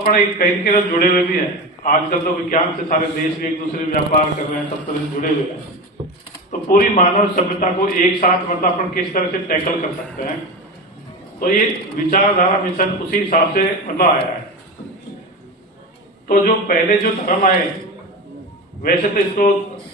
अपने कहीं के जुड़े हुए भी हैं। आजकल तो विज्ञान से सारे देश एक दूसरे व्यापार कर रहे हैं, सब तरह से जुड़े हुए हैं। तो पूरी मानव सभ्यता को एक साथ मतलब अपन किस तरह से टैकल कर सकते हैं, तो ये विचारधारा मिशन उसी हिसाब से मतलब आया है। तो जो पहले जो धर्म आए, वैसे तो इसको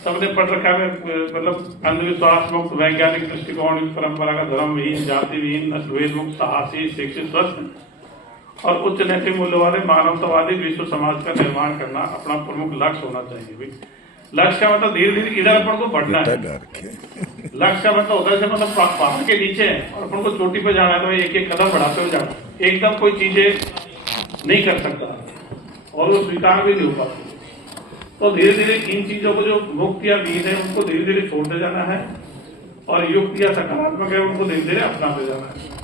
सबने पढ़ रखा है, मतलब अंधविश्वास मुक्त, वैज्ञानिक दृष्टिकोण, परंपरागत धर्म विहीन, जाति विहीन, नस्लभेद मुक्त, साहसी, शिक्षित, स्वस्थ और उच्च नैतिक मूल्य वाले मानवतावादी विश्व समाज का निर्माण करना अपना प्रमुख लक्ष्य होना चाहिए। लक्ष्य का मतलब धीरे धीरे इधर अपन को बढ़ना है। लक्ष्य का मतलब होता है मतलब पहाड़ के नीचे है और अपन को चोटी पे जाना है, तो एक एक कदम बढ़ाते हुए जाना है। एकदम कोई चीजें नहीं कर सकता और वो स्वीकार भी नहीं हो पाती। तो धीरे धीरे इन चीजों को जो मुक्त या विहीन है उनको धीरे धीरे छोड़ते जाना है और युक्त या सकारात्मक है उनको धीरे धीरे अपनाते जाना है।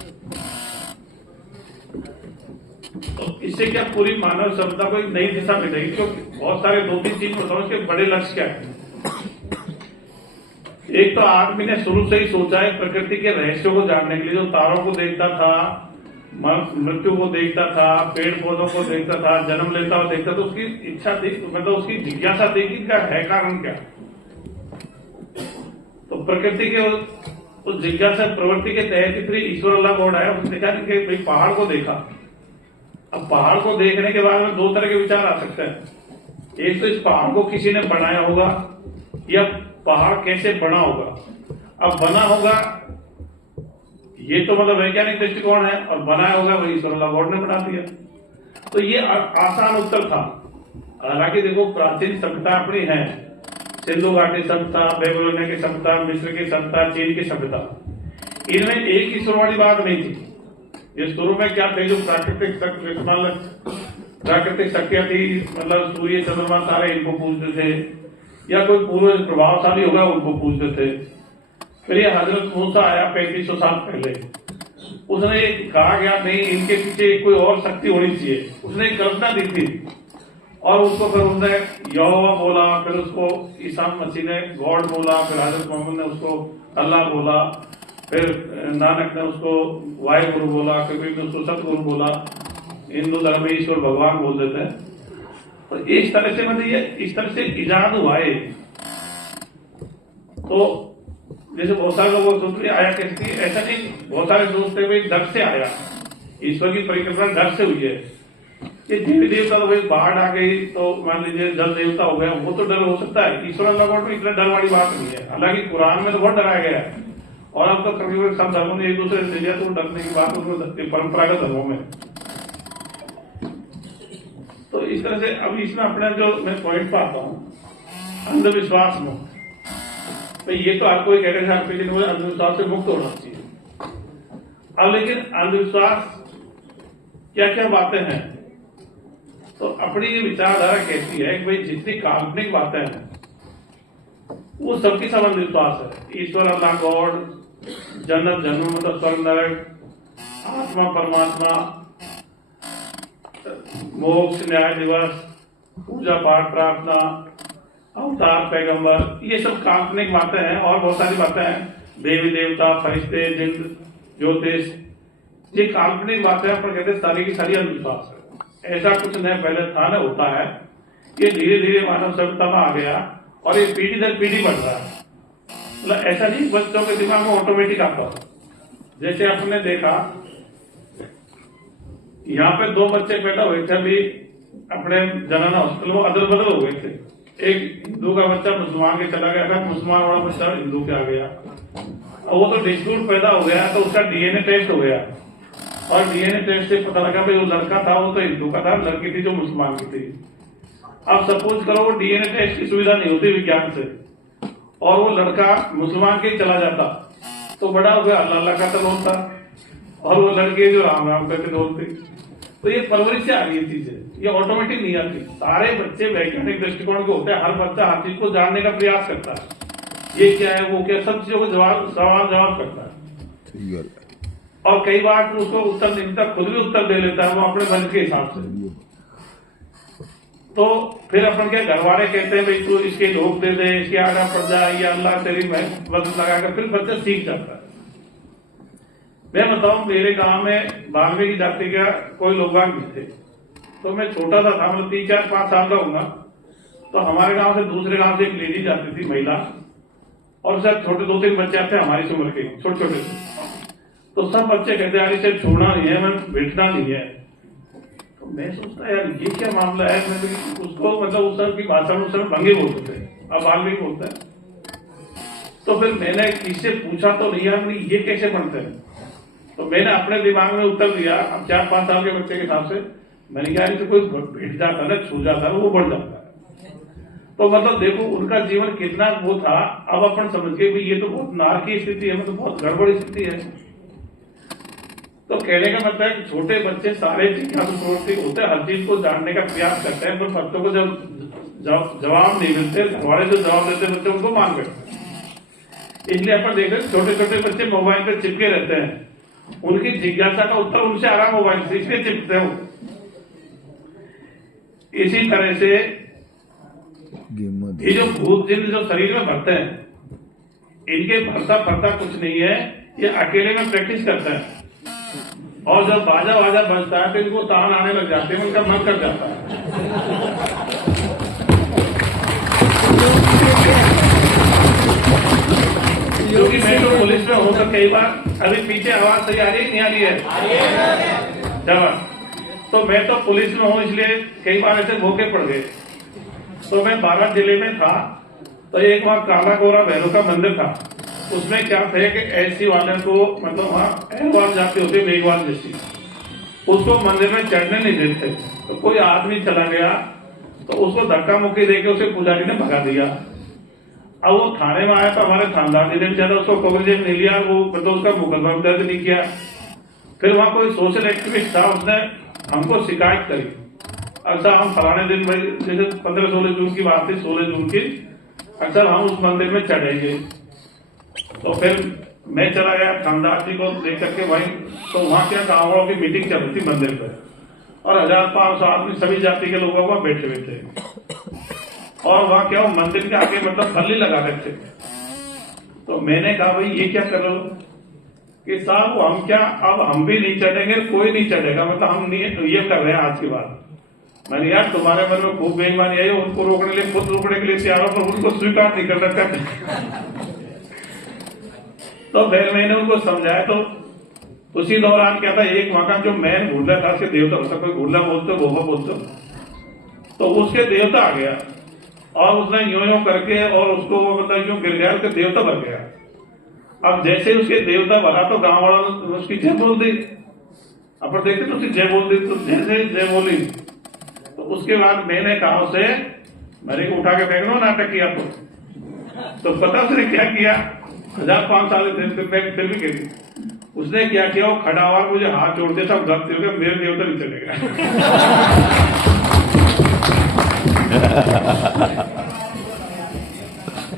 तो इससे क्या पूरी मानव सभ्यता को एक नई दिशा मिलेगी। क्योंकि बहुत सारे दो तीन चीज बताओ, इसके बड़े लक्ष्य क्या है। एक तो आदमी ने शुरू से ही सोचा है प्रकृति के रहस्यों को जानने के लिए। जो तारों को देखता था, मृत्यु को देखता था, पेड़ पौधों को देखता था, जन्म लेता हुआ देखता, तो उसकी इच्छा थी, मतलब उसकी जिज्ञासा थी कि क्या है, कारण क्या। तो प्रकृति के उस जिज्ञासा प्रवृत्ति के तहत फिर ईश्वर अल्लाह गॉड आया। उसने कहा कि भाई पहाड़ को देखा। अब पहाड़ को देखने के बाद में दो तरह के विचार आ सकते हैं। एक तो इस पहाड़ को किसी ने बनाया होगा या पहाड़ कैसे बना होगा। अब बना होगा ये तो मतलब वैज्ञानिक दृष्टिकोण है, और बनाया होगा वही ईश्वर अल्लाह गॉड ने बना दिया। तो ये आसान उत्तर था। हालांकि देखो प्राचीन सभ्यता अपनी है, सिंधु घाटी सभ्यता, बेबीलोनिया की सभ्यता, मिस्र की सभ्यता, चीन की सभ्यता, इनमें एक ईश्वर वाली बात नहीं थी। ये शुरू में क्या थे, जो प्राकृतिक शक्तियां थी, मतलब सूर्य चंद्रमा तारे, इनको पूजते थे, या कोई पूर्व प्रभावशाली होगा उनको पूजते थे। फिर ये हजरत मूसा आया 3500 साल पहले, उसने कहा गया नहीं इनके पीछे कोई और शक्ति होनी चाहिए। उसने एक कल्पना दी थी और उसको फिर उसने यहोवा बोला, फिर उसको ईसा मसीह ने गॉड बोला, फिर हजरत मोहम्मद ने उसको अल्लाह बोला, फिर नानक ने उसको वाहे गुरु बोला, कबीर ने उसको सतगुरु बोला। हिंदू धर्म में ईश्वर भगवान बोल देते हैं। तो इस तरह से मतलब ये इस तरह से इजाद हुआ है। तो जैसे बहुत सारे लोग सोचते आया कैसे, ऐसा नहीं, बहुत सारे सोचते हुए डर से आया। ईश्वर की परिकल्पना डर से हुई है। ये देवी देवता तो भाई बाढ़ आ गई तो मान लीजिए जल देवता हो गया, वो तो डर हो सकता है। ईश्वर अल्लाह को इतना डर वाली बात नहीं है। हालांकि कुरान में तो बहुत डराया गया है, और अब तो कभी सब धर्मों ने एक दूसरे से लिया, तो डरने की बात उसमें परंपरागत धर्मों में। तो इस तरह से अब इसमें अपने जो मैं पॉइंट पाता हूँ, अंधविश्वास मुक्त, तो ये तो हर कोई कह रहे हैं लेकिन अंधविश्वास से मुक्त होना चाहिए। अब लेकिन अंधविश्वास क्या क्या बातें हैं, तो अपनी ये विचारधारा कहती है कि भाई जितनी काल्पनिक बातें हैं वो सबकी सब अंधविश्वास है। ईश्वर अल्लाह गॉड, जन्नत जन्म मतलब स्वर्ग नरक, आत्मा परमात्मा, मोक्ष, न्याय दिवस, पूजा पाठ प्रार्थना, अवतार पैगंबर, ये सब काल्पनिक बातें हैं। और बहुत सारी बातें हैं, देवी देवता, फरिश्ते, जिन, ज्योतिष, ये काल्पनिक बातें पर कहते सारी की सारी अंधविश्वास है। ऐसा कुछ न पहले था न होता है। ये धीरे धीरे मानव सभ्यता में आ गया और ये पीढ़ी दर पीढ़ी बढ़ रहा है। मतलब ऐसा नहीं बच्चों के दिमाग में ऑटोमेटिक आता। जैसे आपने देखा यहाँ पे दो बच्चे पैदा हुए थे अभी अपने जनाना हॉस्पिटल में, अदल बदल हो गए थे। एक हिंदू का बच्चा मुसलमान के चला गया था, मुसलमान वाला बच्चा हिंदू के आ गया। और वो तो डिस्प्यूट पैदा हो गया, तो उसका डीएनए टेस्ट हो गया और डीएनए टेस्ट से पता लगा भाई वो लड़का था वो तो हिंदू का था, लड़की थी जो मुसलमान की थी। अब सपोज करो वो डीएनए टेस्ट की सुविधा नहीं होती विज्ञान से, और वो लड़का मुसलमान के चला जाता, तो बड़ा हो गया अल्लाह अल्लाह का तो बोलता, और वो लड़के जो राम राम करके बोलते। तो ये परवरिश से आ रही चीजें, ये ऑटोमेटिक नहीं आती। सारे बच्चे वैज्ञानिक दृष्टिकोण के होते हैं, हर बच्चा हर चीज को जानने का प्रयास करता है, ये क्या है वो क्या, सब चीजों को सवाल जवाब करता है। और कई बार तो उसको उत्तर नहीं मिलता, खुद भी उत्तर दे लेता है वो अपने मन के हिसाब से। तो फिर अपन क्या, घर वाले कहते हैं भाई तू इसके रोक दे दे, इसके आगे पड़ जाए, या अल्लाह तेरी मदद लगाकर, फिर बच्चा सीख जाता है। मैं बताऊं, मेरे गांव में 92 की जाति का कोई लोग नहीं थे, तो मैं छोटा सा था, मतलब 3-4-5 साल का होगा। तो हमारे गांव से दूसरे गांव से एक लेडी जाती थी महिला, और सर छोटे 2-3 बच्चे आते हैं हमारी उम्र के, छोटे छोटे। तो सब बच्चे कहते यार इसे छोड़ना नहीं है, मैं बैठना नहीं है। तो मैं सोचता यार ये क्या मामला है। मैं उसको मतलब उस समय की भाषा में उस समय भंगे बोलते थे, अब बाल्मीकि बोलते हैं। तो फिर मैंने किससे पूछा तो नहीं यार ये कैसे पढ़ते हैं। तो मैंने अपने दिमाग में उत्तर दिया, अब 4-5 साल के बच्चे के हिसाब से मैंने कहा तो कोई बैठ जाता ना, छू जाता ना, वो बढ़ जाता है। तो मतलब देखो उनका जीवन कितना वो था। अब अपन समझ के भी ये तो बहुत नार की स्थिति है, मतलब बहुत गड़बड़ स्थिति है। तो कहने का मतलब है कि छोटे बच्चे सारे जिज्ञासु प्रवृत्ति होते हैं, हर चीज को जानने का प्रयास करते हैं, पर बच्चों को जब जवाब नहीं मिलते, घर वाले जो जवाब देते बच्चे उनको मान बैठते हैं। इसलिए अपन देख रहे छोटे छोटे बच्चे मोबाइल पे चिपके रहते हैं, उनकी जिज्ञासा का उत्तर उनसे आ रहा मोबाइल से, इसलिए चिपकते हैं। इसी तरह से ये जो भूत जिन जो शरीर में भरते हैं, इनके भरता फरता कुछ नहीं है, ये अकेले में प्रैक्टिस करते हैं। और जब बाजा वाजा बजता है तो इनको तान आने लग जाते हैं, उनका मन कर जाता है। क्योंकि मैं तो पुलिस में हूं तो कई बार अभी पीछे आवाज सही आ रही नहीं आ रही है जवाब। तो मैं तो पुलिस में हूं, इसलिए कई बार ऐसे मौके पड़ गए। तो मैं बारात जिले में था, तो एक वहां काला गोरा भैरव का मंदिर था। उसमें क्या थे कि ऐसी वाले को मतलब वहाँ एहवाल जाते होते मेघवाल जैसी, उसको मंदिर में चढ़ने नहीं देते। तो कोई आदमी चला गया तो उसको धक्का मुक्की देके उसे पुजारी ने भगा दिया। अब वो थाने में आया तो हमारे थानेदार जी ने ज्यादा उसको कवरेज नहीं लिया, वो मतलब उसका मुकदमा दर्ज नहीं किया। फिर वहां कोई सोशल एक्टिविस्ट था, उसने हमको शिकायत करी, अच्छा हम फलाने दिन भाई जैसे 15-16 जून की बात थी, 16 जून की, अक्सर हम उस मंदिर में चढ़ेंगे। तो फिर मैं चला गया थानेदार जी को देख करके भाई। तो वहां क्या गाँव वालों की मीटिंग चल रही थी मंदिर पर, और 1500 आदमी सभी जाति के लोग वहां बैठे हुए थे। और वहां क्या मंदिर के आगे मतलब बल्ली लगा रखे थे। तो मैंने कहा भाई ये क्या कर रहे हो कि साहब हम क्या, अब हम भी नहीं चढ़ेंगे, कोई नहीं चढ़ेगा, मतलब हम नहीं ये कर रहे हैं आज के बाद। मैंने यार तुम्हारे मन में खूब बेईमानी आई, उनको रोकने के लिए खुद रोकने के लिए तैयार हो, पर उनको स्वीकार नहीं कर रखा। तो फिर मैंने उनको समझाया। तो उसी दौरान क्या था, एक वहां का जो मैन घूडला था, उसके देवता हो सकता, घूडला बोलते गोबा बोलते, तो उसके देवता आ गया और उसने यूं करके और उसको मतलब यूं गिर गया, उसके देवता बन गया। अब जैसे उसके देवता बना तो गांव वालों ने उसकी जय बोल दी। अपन देखते तो उसकी जय बोल दी, तो जैसे जय बोली तो उसके बाद मैंने कहा उसे, मेरे को उठा के फेंक लो, नाटक किया तो पता उसने क्या किया, 1500 साल फिर भी गिरी। उसने क्या किया, वो खड़ा हुआ मुझे हाथ जोड़ दिया, सब गलती हो गया, मेरे देवता नहीं चलेगा।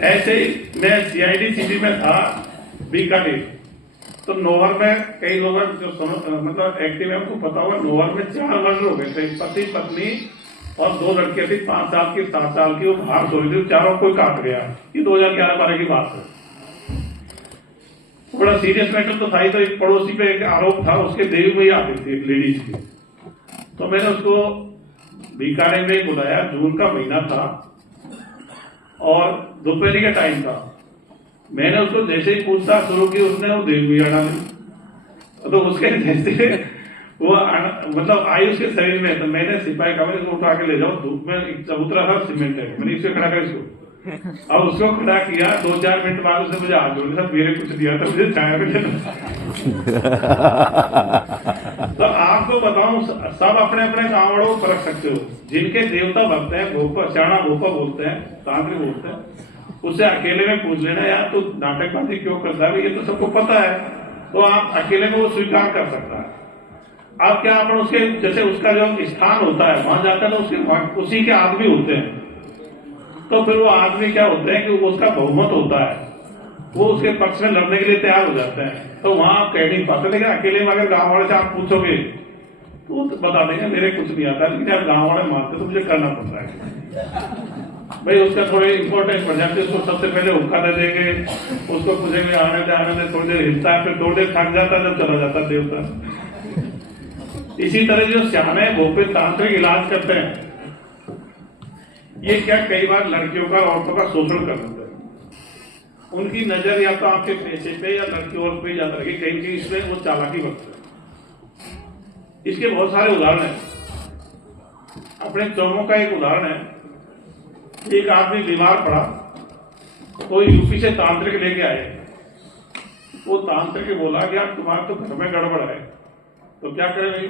ऐसे ही मैं CID सिटी में था बीकानेर, तो नोवर में कई लोग जो मतलब एक्टिव है उनको पता होगा, नोवर में 4 मर्डर हो गए थे, पति पत्नी और 2 लड़कियां थी, 5 साल की 7 साल की, वो बाहर सो रही थी, चारों कोई काट गया। ये 2011-12 की बात है। बड़ा सीरियस मैटर तो था ही। तो एक पड़ोसी पे एक आरोप था, उसके देवी में आती थी एक लेडीज की। तो मैंने उसको बीकानेर में बुलाया, जून का महीना था और दोपहर का टाइम था। मैंने उसको जैसे ही पूछताछ शुरू की, उसने वो देवी में डाली। तो उसके जैसे वो मतलब आई उसके शरीर में, तो मैंने सिपाही कहा इसको उठा के ले जाओ, धूप में एक चबूतरा था सीमेंट है, मैंने इसे खड़ा कर इसको। अब उसको खड़ा किया, 2-4 मिनट बाद उसने मुझे हाथ जोड़ दिया, मेरे कुछ दिया था, मुझे छाया भी देना। तो आपको बताऊं, सब अपने अपने गांव वालों को परख सकते हो। जिनके देवता भक्त हैं, गोपा चाणा गोपा बोलते हैं, तांत्रिक बोलते हैं, उससे अकेले में पूछ लेना यार तू नाटकबाजी क्यों करता है, ये तो सबको पता है। तो आप अकेले में वो स्वीकार कर सकता है। अब क्या अपन उसके जैसे उसका जो स्थान होता है वहां जाकर तो उसके उसी के आदमी होते हैं। तो फिर वो आदमी क्या होते हैं कि उसका बहुमत होता है, वो उसके पक्ष में लड़ने के लिए तैयार हो जाते हैं। तो वहां आप कह नहीं पाते, लेकिन अकेले में अगर गांव वाले से आप पूछोगे तो बता देंगे मेरे कुछ नहीं आता, लेकिन आप गांव वाले मानते तो मुझे करना पड़ता है। भाई उसका थोड़ी इंपॉर्टेंस बढ़ जाती है, उसको सबसे पहले हुक्का दे देंगे, उसको पूछेंगे आने दे, थोड़ी देर हिलता है, फिर थोड़ी देर थक जाता है, जब चला जाता है देवता। इसी तरह जो सियाने भोपे तांत्रिक इलाज करते हैं, ये क्या कई बार लड़कियों का औरतों का शोषण कर देते हैं। उनकी नजर या तो आपके पैसे पे या लड़की और पे ज्यादा लगी, कहीं कहीं इसमें वो चालाकी बरतते हैं। इसके बहुत सारे उदाहरण हैं। अपने चौमों का एक उदाहरण है, एक आदमी बीमार पड़ा, तो यूपी से तांत्रिक लेके आए। वो तांत्रिक बोला कि आप तुम्हारे तो घर में गड़बड़ है, तो क्या करें भाई,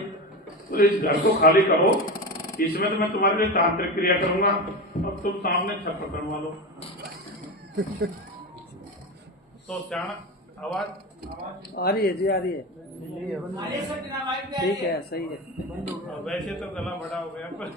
तो इस घर को खाली करो, इसमें तो मैं तुम्हारे लिए तांत्रिक क्रिया करूंगा, अब तुम सामने छप्पर करवा लो। तो अचानक आवाज आ रही है जी, आ रही है। ठीक है, सही है। वैसे तो गला बड़ा हो गया पर